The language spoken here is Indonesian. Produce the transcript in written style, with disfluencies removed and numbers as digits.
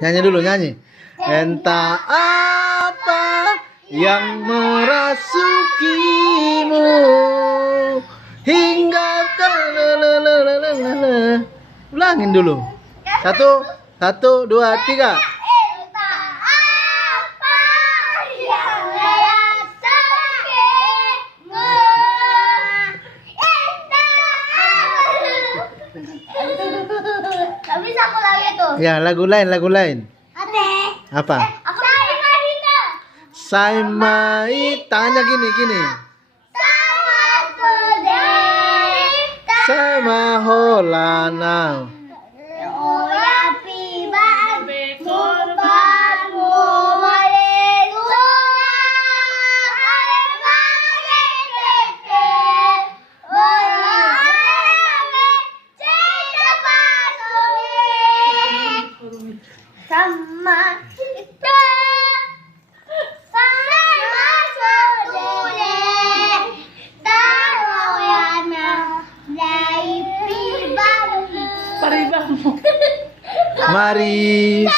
Nyanyi dulu, nyanyi. Entah apa yang merasukimu hingga ke ulangin dulu. Satu, dua, tiga. Tapi aku lagi tuh. Ya, lagu lain. Apa? Saimai, tangannya gini. Sama Holana. Sama kita sama sodule taroyana dari pribadi Mari